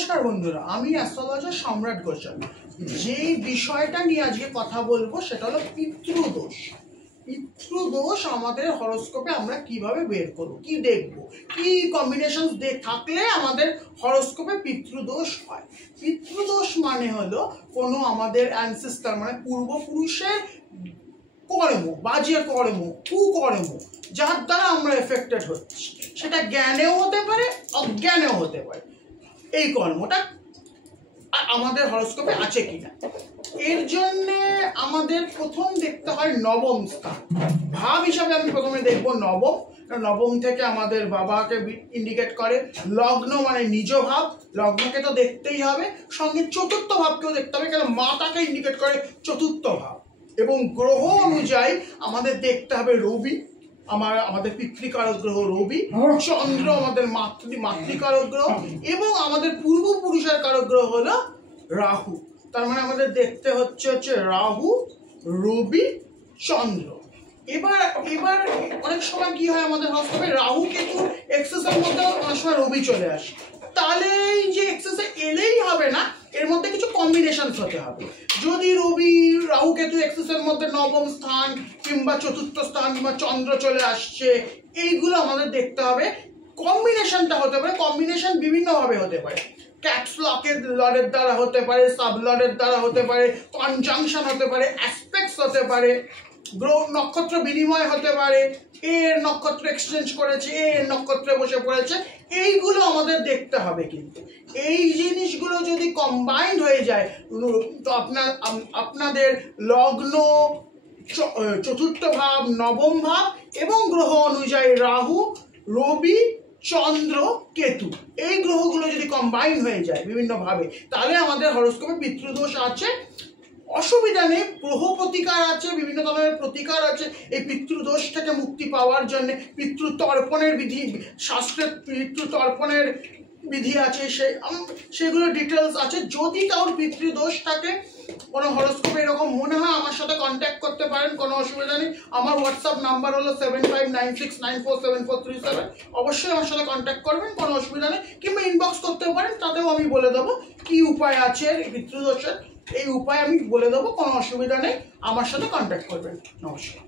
নমস্কার বন্ধুরা, আমি অ্যাস্ট্রোলজার সম্রাট ঘোষাল। যে বিষয়টা নিয়ে আজকে কথা বলবো সেটা হলো পিতৃদোষ। পিতৃদোষ আমাদের হরোস্কোপে আমরা কিভাবে বের করব, কি দেখব, কি কম্বিনেশন থাকলে আমাদের হরোস্কোপে পিতৃদোষ হয়। পিতৃদোষ মানে হলো কোনো আমাদের অ্যানসেস্টার মানে পূর্বপুরুষের কর্ম, বাজে কর্ম, কুকর্ম, যার দ্বারা আমরা এফেক্টেড হচ্ছি। সেটা জ্ঞানেও হতে পারে, অজ্ঞানেও হতে পারে। এই কর্মটা আমাদের হরোস্কোপে আছে কিনা, এর জন্যে আমাদের প্রথম দেখতে হয় নবম স্থান। ভাব হিসাবে আমি প্রথমে দেখব নবম। নবম থেকে আমাদের বাবাকে ইন্ডিকেট করে। লগ্ন মানে নিজ ভাব, লগ্নকে তো দেখতেই হবে, সঙ্গে চতুর্থ ভাবকেও দেখতে হবে, কেন মাতাকে ইন্ডিকেট করে চতুর্থ ভাব। এবং গ্রহ অনুযায়ী আমাদের দেখতে হবে রবি, আমাদের পিতৃকারক গ্রহ রবি, চন্দ্র আমাদের মাতৃকারক গ্রহ, এবং আমাদের পূর্বপুরুষের কারক গ্রহ হলো রাহু। তার মানে আমাদের দেখতে হচ্ছে রাহু, রবি, চন্দ্র। এবার অনেক সময় কি হয়, আমাদের হরোস্কোপে রাহু কেতু এক্সেসের মধ্যে অনেক সময় রবি চলে আসে। তাহলে এই যে এক্সেসে এলেই হবে না, এর মধ্যে কিছু কম্বিনেশন হতে হবে। যদি রবি রাহু কেতু এক্সেসের মধ্যে নবম স্থান কিংবা চতুর্থ স্থান কিংবা চন্দ্র চলে আসছে, এইগুলো আমাদের দেখতে হবে। কম্বিনেশনটা হতে পারে, কম্বিনেশন বিভিন্নভাবে হতে পারে। ক্যাপস লরের দ্বারা হতে পারে, সাব লরের দ্বারা হতে পারে, কনজাংশন হতে পারে, অ্যাসপেক্টস হতে পারে, গ্রহ নক্ষত্র বিনিময় হতে পারে, এর নক্ষত্র এক্সচেঞ্জ করেছে, এর নক্ষত্রে বসে পড়েছে। এইগুলো আমাদের দেখতে হবে। কিন্তু এই জিনিসগুলো যদি কম্বাইন্ড হয়ে যায়, তো আপনাদের লগ্ন, চতুর্থ ভাব, নবম ভাব এবং গ্রহ অনুযায়ী রাহু, রবি, চন্দ্র, কেতু, এই গ্রহগুলো যদি কম্বাইন হয়ে যায় বিভিন্নভাবে, তাহলে আমাদের হরোস্কোপে পিতৃদোষ আছে। অসুবিধা নেই, গ্রহ প্রতিকার আছে, বিভিন্ন ধরনের প্রতিকার আছে। এই পিতৃদোষ থেকে মুক্তি পাওয়ার জন্য পিতৃতর্পণের বিধি, শাস্ত্রের পিতৃতর্পণের বিধি আছে, সেগুলো ডিটেলস আছে। যদি কারোর পিতৃদোষ থাকে, কোনো হরোস্কোপে এরকম মনে হয়, আমার সাথে কন্ট্যাক্ট করতে পারেন, কোনো অসুবিধা নেই। আমার হোয়াটসঅ্যাপ নাম্বার হলো 7596947437। অবশ্যই আমার সাথে কন্ট্যাক্ট করবেন, কোনো অসুবিধা নেই। কিংবা ইনবক্স করতে পারেন, তাতেও আমি বলে দেবো কি উপায় আছে পিতৃদোষের। এই উপায় আমি বলে দেবো, কোনো অসুবিধা নেই। আমার সাথে কন্ট্যাক্ট করবেন। নমস্কার।